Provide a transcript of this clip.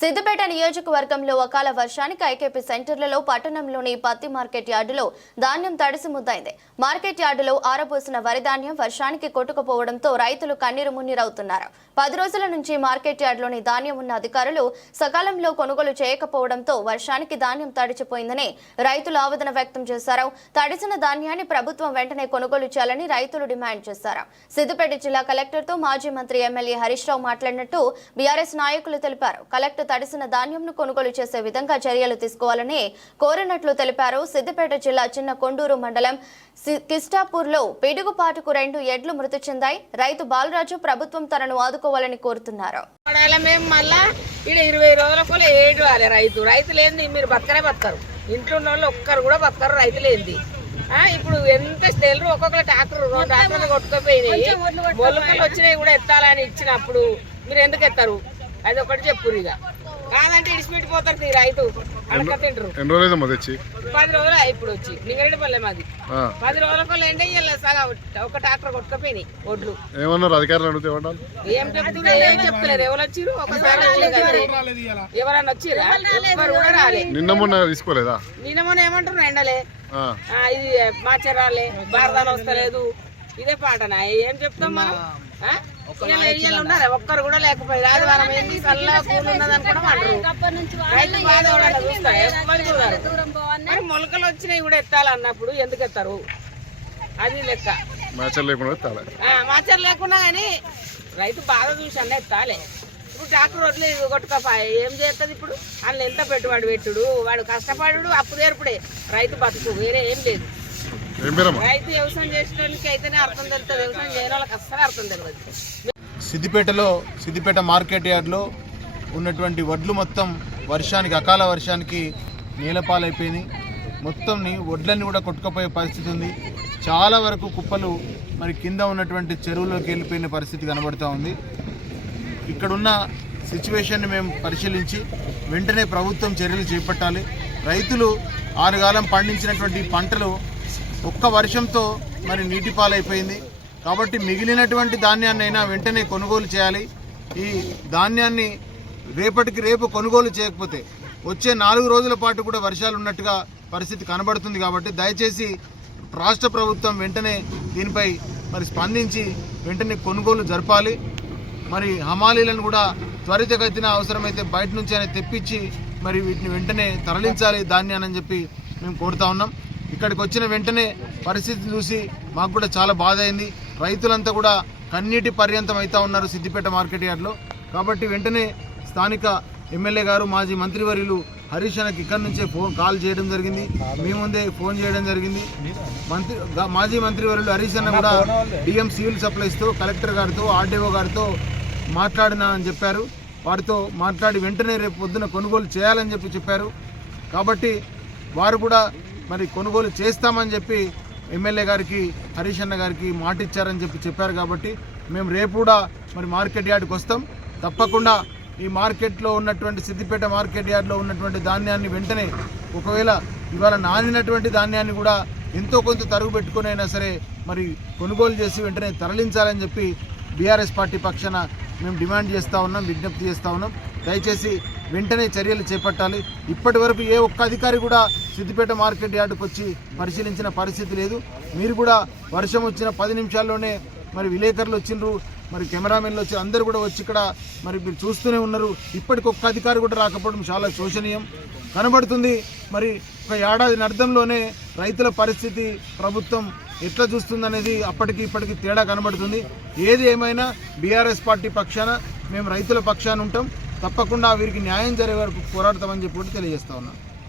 సిద్దిపేట నియోజకవర్గంలో అకాల వర్షానికి ఐకేపీ సెంటర్లలో పట్టణంలోని పత్తి మార్కెట్ యార్డులో ధాన్యం తడిసి ముద్దైంది. మార్కెట్ యార్డులో ఆరబోసిన వరి ధాన్యం వర్షానికి కొట్టుకుపోవడంతో రైతులు కన్నీరు మున్నీరవుతున్నారు. 10 రోజుల నుంచి మార్కెట్ యార్డులోని ధాన్యం ఉన్న అధికారులు సకాలంలో కొనుగోలు చేయకపోవడంతో వర్షానికి ధాన్యం తడిచిపోయిందని రైతులు ఆవేదన వ్యక్తం చేశారు. తడిసిన ధాన్యాన్ని ప్రభుత్వం వెంటనే కొనుగోలు చేయాలని రైతులు డిమాండ్ చేశారు. సిద్దిపేట జిల్లా కలెక్టర్తో మాజీ మంత్రి ఎమ్మెల్యే హరీష్ రావు మాట్లాడినట్టు బీఆర్ఎస్ నాయకులు తెలిపారు. కలెక్టర్ తడిసిన ధాన్యంను కొనుగోలు చేసే విధంగా చర్యలు తీసుకోవాలని కోరినట్లు తెలిపారు. సిద్దిపేట జిల్లా చిన్న కొండూరు మండలం కిస్టాపూర్లో పిడుగుపాటుకు 2 ఎడ్లు మృతి చెందాయి. రైతు బాలరాజు ప్రభుత్వం తనను ఆదుకోవాలని కోరుతున్నారు. మేము మళ్ళా 20 రోజులకు ఏడు రైతులేంది మీరు బతకనే బతకరు. ఇంట్లో ఉన్న వాళ్ళు ఒక్కరు కూడా బతకరు. రైతులేంది ఇప్పుడు ఎంత స్టెల్లు ఒక్కొక్క ట్రాక్టర్లు కొట్టుకుపోయినాయి. మొలకలు వచ్చినాయి కూడా ఎత్తాలని ఇచ్చినప్పుడు మీరు ఎందుకు ఎత్తారు? అది ఒకటి చెప్పు. ఇక కాదంటే ఇడిచిపెట్టిపోతారు రైతు అడక తింటారు. 10 రోజులు ఇప్పుడు వచ్చి నింగరెడ్డిపల్లె మాది 10 రోజులకు ఏంటి ఒక ట్రాక్టర్ కొట్టుకుపోయినాయి ఒడ్లు. ఏమన్నారు అధికారులు అడిగితే ఏం చెప్తున్నా ఏం చెప్తలేరు. ఎవరు వచ్చిరు? ఒకసారి ఎవరన్నా వచ్చిరా? ఎవరు కూడా రాలే. నిన్న మొన్న తీసుకోలేదా? నిన్న మొన్న ఏమంటారు? ఎండలే ఇది మాచరాలే బారదాన వస్తలేదు. ఇదే పాటనా? ఏం చెప్తాం మనం? ఉన్నారా? ఒక్కరు కూడా లేకపోయింది. ఆదివారం ఏంది చల్ల కూలు ఉన్నదని కూడా అంటారు. రైతు బాధ చూస్తారు. మొలకలు వచ్చినాయి కూడా ఎత్తాలన్నప్పుడు ఎందుకు ఎత్తారు? అది లెక్క. మాచర్ లేకున్నా కానీ రైతు బాధ చూసి అన్న ఎత్తాలి. ఇప్పుడు ట్రాక్టర్ వదిలే కొట్టుకపోయి ఏం చేస్తుంది? ఇప్పుడు అందులో ఎంత పెట్టుబడి పెట్టుడు, వాడు కష్టపడు, అప్పు తీర్పుడే రైతు బతుకు, వేరే ఏం లేదు. రైతు వ్యవసాయం చేసిన వాళ్ళకి అయితేనే అర్థం తెలుస్తుంది, వ్యవసాయం చేయని వాళ్ళకి అస్సలు అర్థం తెలియదు. సిద్దిపేట మార్కెట్ యార్డ్లో ఉన్నటువంటి వడ్లు మొత్తం అకాల వర్షానికి నేలపాలైపోయినాయి. మొత్తం వడ్లన్నీ కూడా కొట్టుకుపోయే పరిస్థితి ఉంది. చాలా వరకు కుప్పలు మరి కింద ఉన్నటువంటి చెరువులోకి వెళ్ళిపోయిన పరిస్థితి కనబడుతూ ఉంది. ఇక్కడున్న సిచ్యువేషన్ని మేము పరిశీలించి వెంటనే ప్రభుత్వం చర్యలు చేపట్టాలి. రైతులు 6 కాలం పండించినటువంటి పంటలు ఒక్క వర్షంతో మరి నీటి పాలైపోయింది. కాబట్టి మిగిలినటువంటి ధాన్యాన్నైనా వెంటనే కొనుగోలు చేయాలి. ఈ ధాన్యాన్ని రేపటికి రేపు కొనుగోలు చేయకపోతే వచ్చే 4 రోజుల పాటు కూడా వర్షాలు ఉన్నట్టుగా పరిస్థితి కనబడుతుంది. కాబట్టి దయచేసి రాష్ట్ర ప్రభుత్వం వెంటనే దీనిపై మరి స్పందించి వెంటనే కొనుగోలు జరపాలి. మరి హమాలీలను కూడా త్వరితగతిన అవసరమైతే బయట నుంచి అయినా తెప్పించి మరి వీటిని వెంటనే తరలించాలి ధాన్యాన్ని అని చెప్పి మేము కోరుతా ఉన్నాం. ఇక్కడికి వచ్చిన వెంటనే పరిస్థితి చూసి మాకు కూడా చాలా బాధ అయింది. రైతులంతా కూడా కన్నీటి పర్యంతం అవుతా ఉన్నారు సిద్దిపేట మార్కెట్ యార్డ్లో. కాబట్టి వెంటనే స్థానిక ఎమ్మెల్యే గారు మాజీ మంత్రివర్యులు హరీష్ అన్నకి ఇక్కడి నుంచే కాల్ చేయడం జరిగింది. మీ ముందే ఫోన్ చేయడం జరిగింది. మాజీ మంత్రివర్యులు హరీష్ అన్న కూడా డిఎం సివిల్ సప్లైస్తో కలెక్టర్ గారితో ఆర్డీఓ గారితో మాట్లాడినా అని చెప్పారు. వారితో మాట్లాడి వెంటనే రేపు పొద్దున కొనుగోలు చేయాలని చెప్పారు. కాబట్టి వారు కూడా మరి కొనుగోలు చేస్తామని చెప్పి ఎమ్మెల్యే గారికి హరీష్ అన్న గారికి మాట ఇచ్చారని చెప్పారు. కాబట్టి మేము రేపు కూడా మరి మార్కెట్ యార్డ్కి వస్తాం. తప్పకుండా ఈ మార్కెట్లో ఉన్నటువంటి సిద్దిపేట మార్కెట్ యార్డ్లో ఉన్నటువంటి ధాన్యాన్ని వెంటనే ఒకవేళ ఇవాళ నానినటువంటి ధాన్యాన్ని కూడా ఎంతో కొంత తరుగు పెట్టుకుని అయినా సరే మరి కొనుగోలు చేసి వెంటనే తరలించాలని చెప్పి బీఆర్ఎస్ పార్టీ పక్షాన మేము డిమాండ్ చేస్తూ ఉన్నాం, విజ్ఞప్తి చేస్తూ ఉన్నాం. దయచేసి వెంటనే చర్యలు చేపట్టాలి. ఇప్పటి వరకు ఏ ఒక్క అధికారి కూడా సిద్దిపేట మార్కెట్ యార్డుకు వచ్చి పరిశీలించిన పరిస్థితి లేదు. మీరు కూడా వర్షం వచ్చిన 10 నిమిషాల్లోనే మరి విలేకరులు వచ్చిండ్రు, మరి కెమెరామెన్లు వచ్చి అందరూ కూడా వచ్చి ఇక్కడ మరి మీరు చూస్తూనే ఉన్నారు. ఇప్పటికి ఒక్క అధికారి కూడా రాకపోవడం చాలా శోచనీయం కనబడుతుంది. మరి ఒక ఏడాది అర్థంలోనే రైతుల పరిస్థితి ప్రభుత్వం ఎట్లా చూస్తుందనేది అప్పటికి ఇప్పటికి తేడా కనబడుతుంది. ఏది ఏమైనా బీఆర్ఎస్ పార్టీ పక్షాన మేము రైతుల పక్షాన ఉంటాం. తప్పకుండా వీరికి న్యాయం జరిగే వరకు పోరాడతామని చెప్పి తెలియజేస్తా ఉన్నాం.